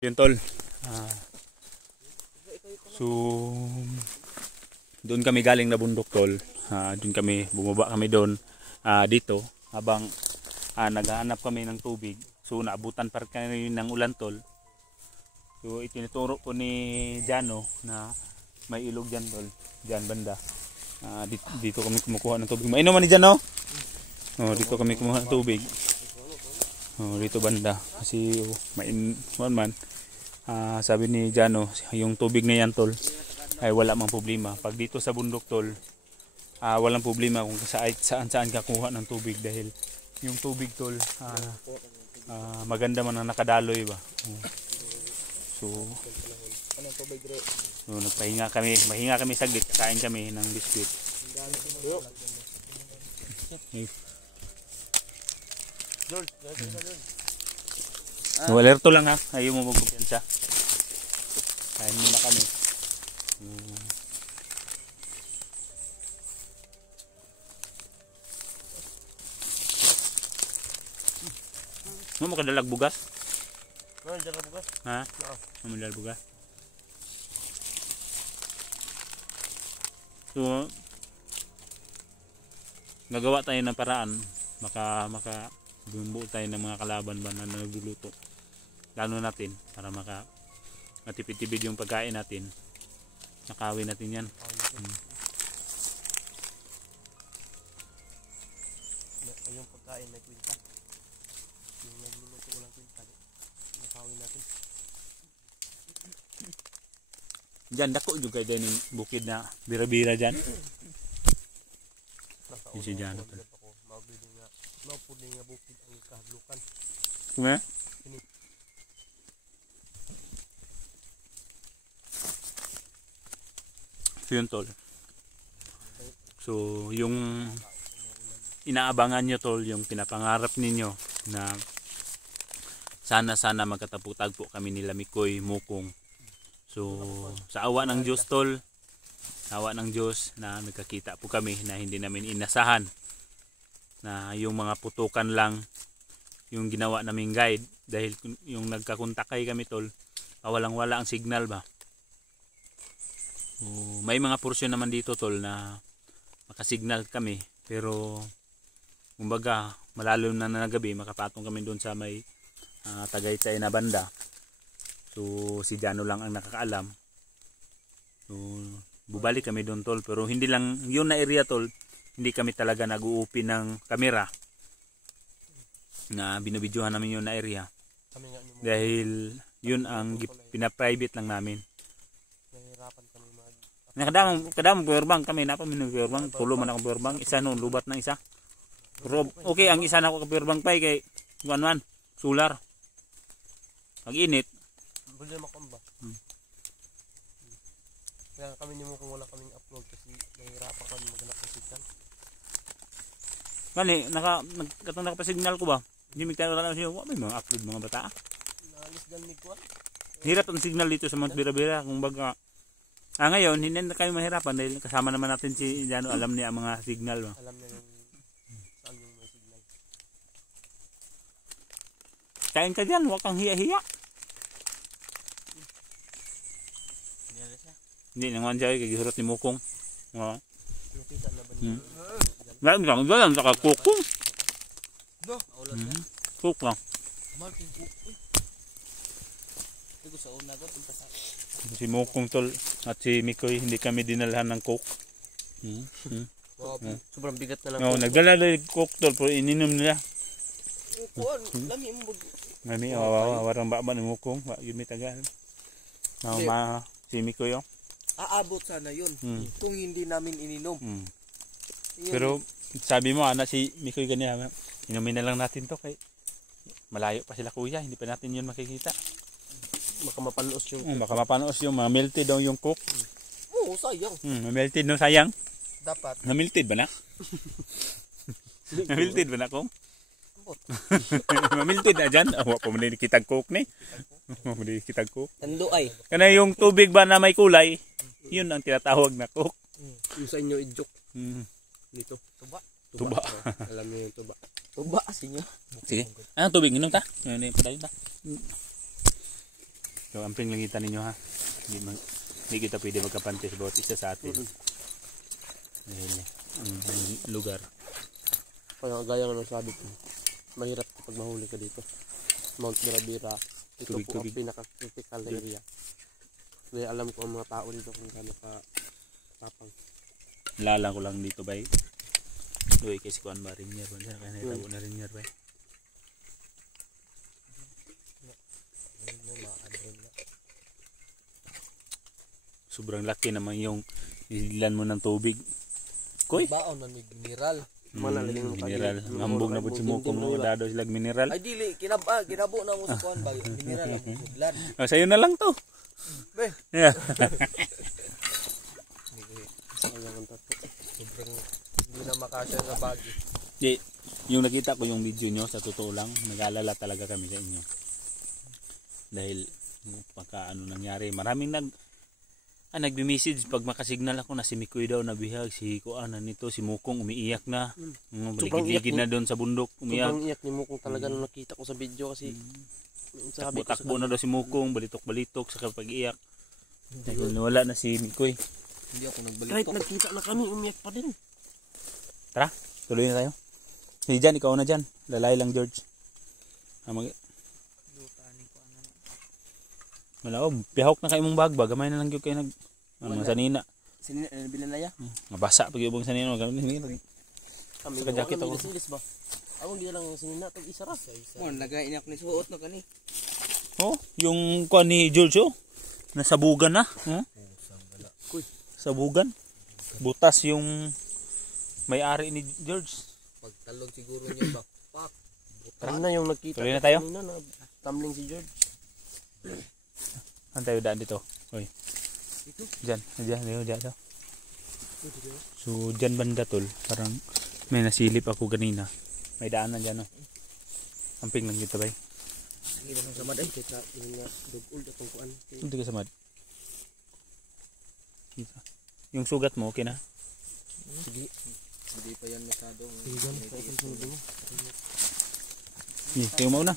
Yun tol. So doon kami galing na bundok tol. Doon kami bumaba kami doon dito habang naghahanap kami ng tubig. So naabutan pa kami ng ulan tol. So itinuturo po ni Jano na may ilog diyan tol, diyan banda. Dito kami kumukuha ng tubig. Mainom man ni Jano. Dito kami kumuha ng tubig. Dito banda kasi man sabi ni Jano yung tubig na yan tol ay wala mang problema. Pag dito sa bundok tol walang problema kung saan kakuha ng tubig dahil yung tubig tol maganda man ang nakadaloy ba. So nagpahinga kami, mahinga kami saglit, kain kami ng biskwit. Walerto lang ha, ayaw mo magkumpiyansa. Kain muna kami. Mo kadalag bugas? Dalag bugas? Ha? Mo dalag bugas. So nagawa tayo ng paraan maka bumbuo tayo ng mga kalaban ba na nagluluto. Lalo natin para matipid-tipid yung pagkain natin. Nakawin natin yan. Yung pagkain may kwinta. Yung nagluluto ko lang kwinta. Nakawin natin. Diyan dako juga dyan yung bukid na bira-bira dyan. Yung si Jano. Mapuli nga bukid ang kahadlukan. Kuma? So yun tol. So yung inaabangan nyo tol, yung pinapangarap ninyo na sana magkatagpo kami nila Mikoy, Mukong. So sa awa ng Diyos tol, sa awa ng Diyos na nagkakita po kami na hindi namin inasahan na yung mga putukan lang yung ginawa naming guide dahil yung nagkakontakay kami tol, walang-wala ang signal ba. May mga porsyon naman dito tol na makasignal kami pero kumbaga malalim na gabi makapatong kami doon sa may Tagaytay na banda. So si Jano lang ang nakakaalam. So bubalik kami doon tol pero hindi lang yun na area tol, hindi kami talaga nag-uupi ng kamera na binubidyohan namin yun na area dahil yun ang pinaprivate lang namin. Nahihirapan kami Kadamang powerbank kami, napamin ng powerbank, tulo man akong powerbank, isa noon, lubat na isa. Pero okay, ang isa na ako ka powerbank pa kay solar. Pag init, buli makamba. Kaya kami ni mo kung wala kaming upload kasi nahihirapan kami maghanap ng signal. Kani, nakapasignal ko ba? Hindi magtayo lang siya, may mga upload mga bata. Naalis ganig ko. Hirap ang signal dito sa Mount Bira-Bira, kung baga. Ngayon, hindi na kayo mahirapan dahil kasama naman natin si Jano, alam niya ang mga signal. Ba? Alam niya yung saan yung may signal. Kain ka dyan, huwag kang hiya-hiya. Hindi naman siya, kagihurot ni Mukong. Nakita na ba niya? Meron lang dyan, saka kukong. Kuk lang. Mahal kong kuk. Ito sa una ko, sa Si Mukong tol at si Mikoy, hindi kami dinalhan ng coke. Sobrang bigat na lang. Nagdala ng coke tol, pero ininom nila. Lami mo. Lami, warang baba ni Mukong, yun may tagal. Si Mikoy yun. Aabot sana yun kung hindi namin ininom. Pero sabi mo, si Mikoy ganyan, inumin na lang natin to kay malayo pa sila kuya, hindi pa natin yun makikita. Baka mapanoos yung baka mapanoos yung mga melted daw yung coke. Oo, sayang. Melted no, sayang. Dapat. Na-melted ba na? Na-melted ba na kong? Mamilted na dyan. Pa mo na kitag coke ni. Muli kitag coke. Tando ay. Kana yung tubig ba na may kulay, yun ang tinatawag na coke. Yung sa inyo idyok. Dito. Tuba. Alam niyo yung tuba. Tuba sinyo. Sige. Anong tubig inom ta? Ano yung padali ta? So, amping langitan ninyo ha. Hindi kita pwede magkapante sa bawat isa sa atin. Dahil ang lugar. Kaya gaya nga sabi ko, mahirap kapag mahuli ka dito. Mount Birabira, ito po ang pinaka-critical na area. Kaya alam ko ang mga tao dito kung gaano ka tapang. Lalang ko lang dito bay. Doy kasi kuan ba rin niya ba? Kaya naitabo na rin niya bay. Sobrang laki naman yung ilan mo ng tubig. Koy? Baon na may mineral. Mineral. Ngambog na po si Mukong mo dado sila mineral. Ay dili, kinabo na mo sa kuan ba? Mineral ang sudlan. Oh, sa'yo na lang to. Be. Yeah. Sobrang hindi na makasya sa bagi. Di, yung nakita ko yung video nyo, sa totoo lang, nag-aalala talaga kami sa inyo. Dahil, pagka ano nangyari, maraming nagbi-message pag makasignal ako na si Mikoy daw nabihag, si Kuanan nito, si Mukong umiiyak na. Baligid-ligid na doon sa bundok, umiyak. Sobrang iyak ni Mukong talaga nung nakita ko sa video kasi sabi ko Takbo na daw si Mukong, balitok-balitok sa pag-iyak. Dahil nawala na si Mikoy. Hindi ako nagbalik. kahit nagkita na kami, umiyak pa din. Tara, tuloy na tayo. Sige dyan, ikaw na dyan. Lalay lang George. Wala ko, pihawak na kayo mong bag. Gamay na lang yung kayo sanina. Sanina, bilan na ya? Mabasa pag yung sanina. Kami Saka jacket ako. Silis ba? Awang gila lang sinina tag isa ra. Mon, lagay niya ako ni suot no kani. Oh, yung kuan ni George oh. Nasabugan na. Sabugan. Butas yung may-ari ni George. Pagtalon siguro niya ba? Pak. Ano na yung nakita? Tuloy na tayo? Kanina na tumbling si George. Saan tayo daan dito? Oy. Dito? Diyan. So, dyan banda tol. Parang may nasilip ako ganina. May daanan dyan oh. Amping lang dito bay. Sige lang sa maday. Kita yung dugol atong kuan. Hindi ka samad. Yung sugat mo, okay na? Sige. Hindi pa yan masyadong. Igan sa itong sudo mo. Tayo mo na.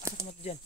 Asa ka mat dyan?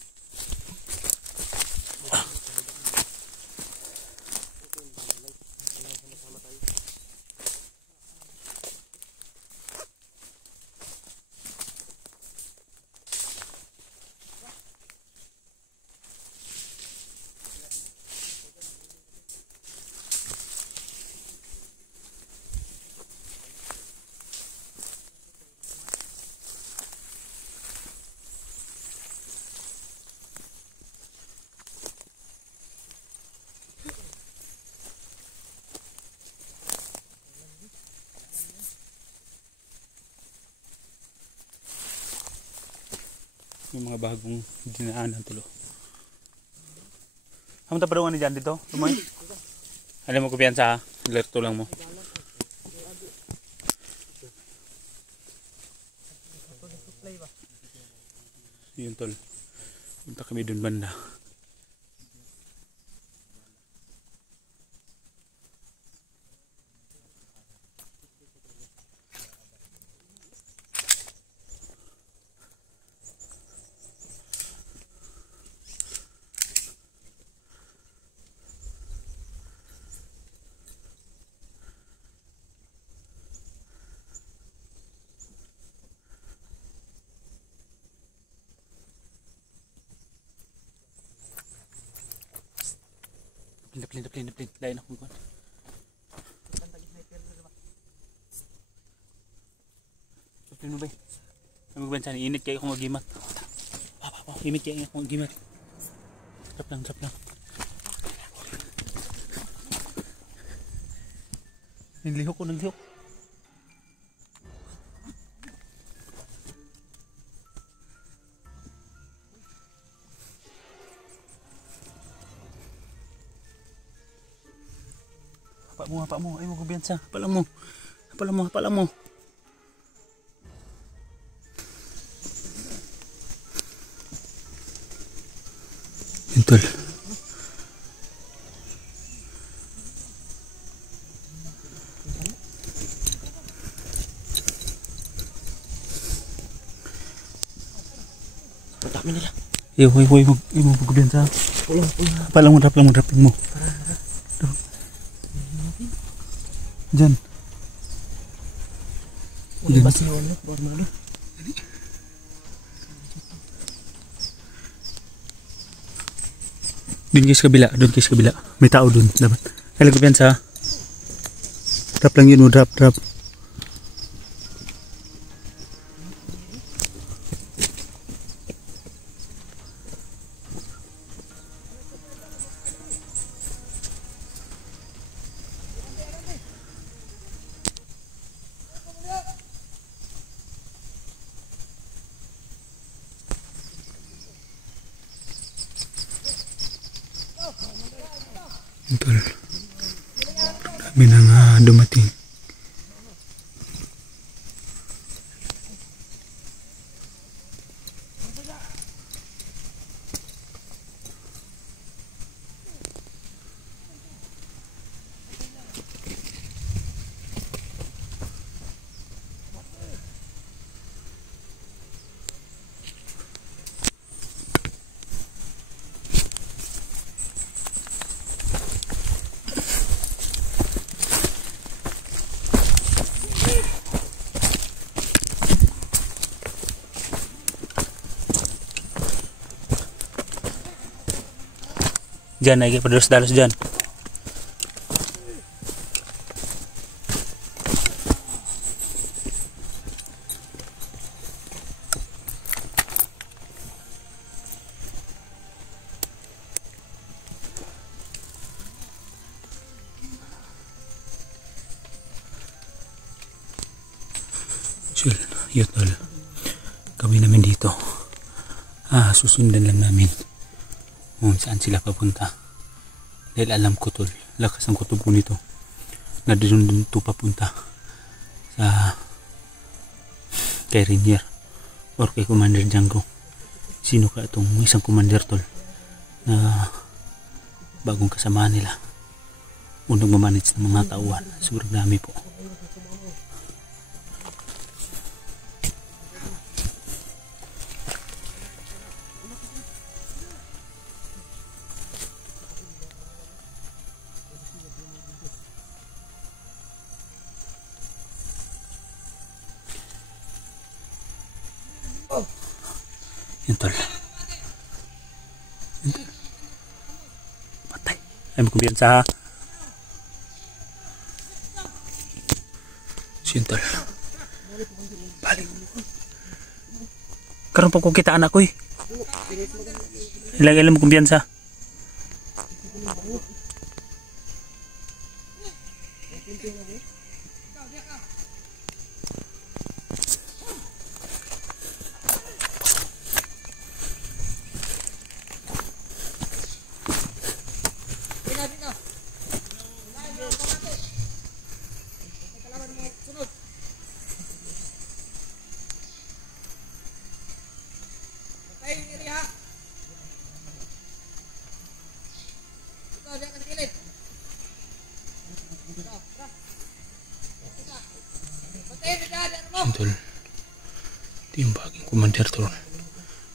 Yung mga bagong dinaanan tulo. Hamunta pa daw ni dyan dito? Tumoy? Alam mo kumpiyansa ha? Alerto lang mo. Yun tol. Punta kami dun banda. Plin. Lain akong kuhan. Plin mo ba? Ano ba yan? Init kayo kung mag-imat. Init kayo kung mag-imat. Trap lang. Naglihok ko. Hapa mo. Ay mo kubiyansa. Hapala mo. Yun tol. Ang dami nila. Iyo, magkubiyan sa. Palang mo, drapin mo. Diyan. Wala ba siya ano? Bormano? Doon kayo sa kabila. May tao doon. Dapat. Kailan ko piyan sa. Drop lang yun mo, drop. Tol. Dami nang dumating. Diyan, lagi padalos-dalos dyan. Chill, yun tol. Gawin namin dito. Susundan lang namin kung saan sila papunta. Dahil alam ko tol, lakas ang kutob ko nito. Na doon to papunta sa kay Rainier or kay Commander Django. Sino ka itong isang commander tol na bagong kasama nila. Unang mamanage ng mga tauhan. Sobrang dami po. Yun tol. Patay. Ay magkumpiyansa ha. Yun tol. Balik. Karoon pa kung kita anak ko eh. Ilagay lang magkumpiyansa. Tol, ito yung baging commander tol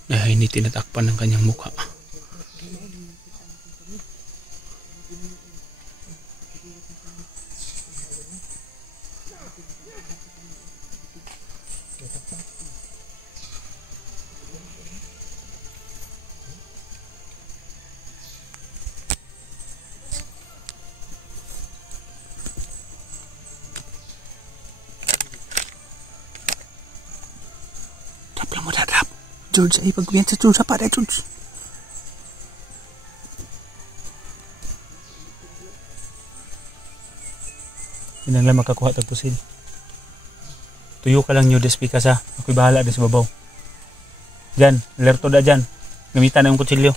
na hindi tinatakpan ng kanyang mukha. George, ay pagbiyan sa George, apa ada George? Yun lang makakuha tagpusin. Tuyo ka lang nyo despikas ha. Ako'y bahala din sa babaw. Diyan, alerto da dyan. Gamitan na yung kutsilyo.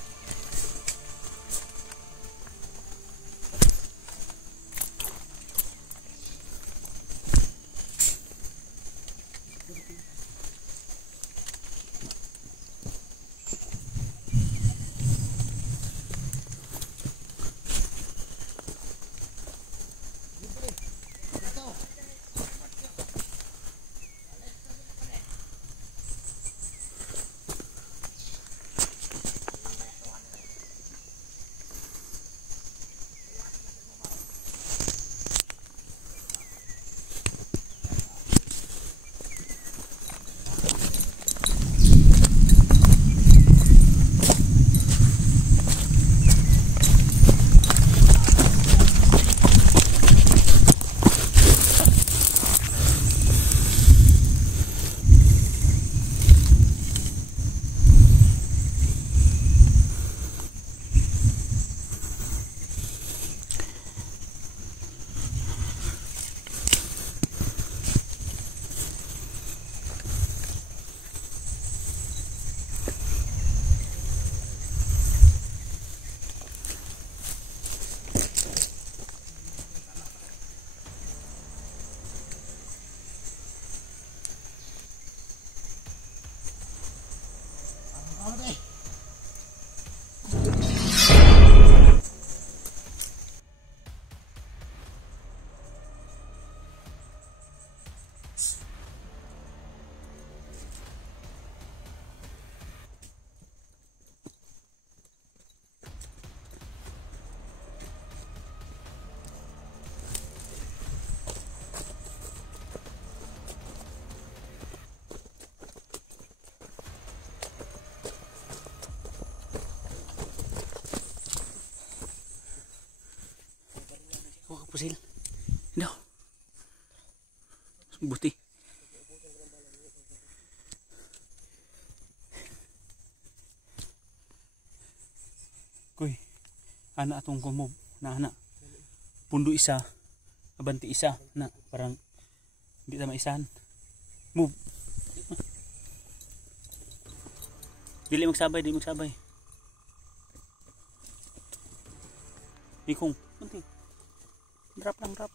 pusil. No. Buti. Kuy. Ana atong kumob na ana. Pundo isa. Abanti isa na parang hindi ta maisahan. Move. Dili magsabay, dili magsabay. Ikong, kunti. Drop lang, drop.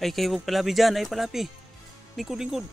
Ay kayo palabi dyan, ay palabi. Lingkod, lingkod.